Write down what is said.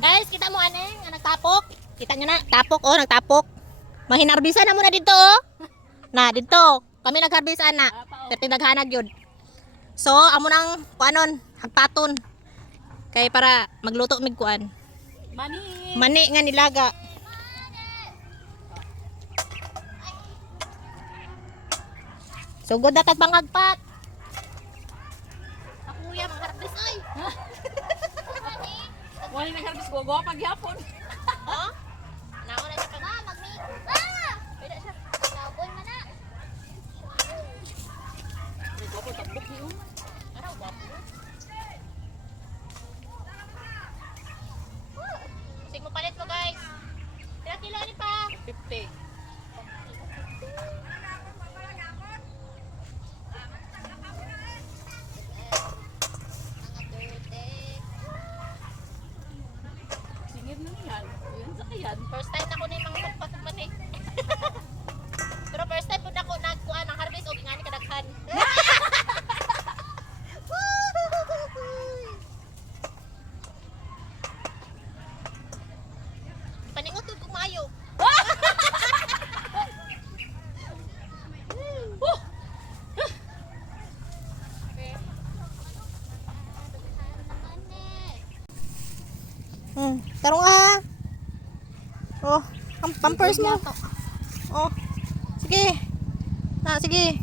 Guys, kita mo aneng, nagtapok. Kita nyo na, tapok oh, nagtapok. Mahinarbisan na muna dito oh. Na, dito. Kami nagharbisan na. Pero tinaghanag yun. So, amo nang kuanon, hagpaton. Kay para magluto mig kuan. Mani nga nilaga. Sugod na tag pangagpat. Ako kuya, mangharbis ay. Wala nag-harvest ko go paghapon. Ha? Nauna siya pag magmi. Ah! Pwede siya. Sabon man na. Ko ko tabok niyo. Ano ba? Sige mo palit mo guys. Tira kilo ni pa. 50. Singit na niyan. Yun sa kayan. First time na ko na yung mga pagpatagpat eh. Pero first time po na ko nagkuhan ng harvest o gingani kadaghan. Paningot ko kung maayo. Tarong ah. Oh, ang pampers mo. Oh. Sige. Na, sige.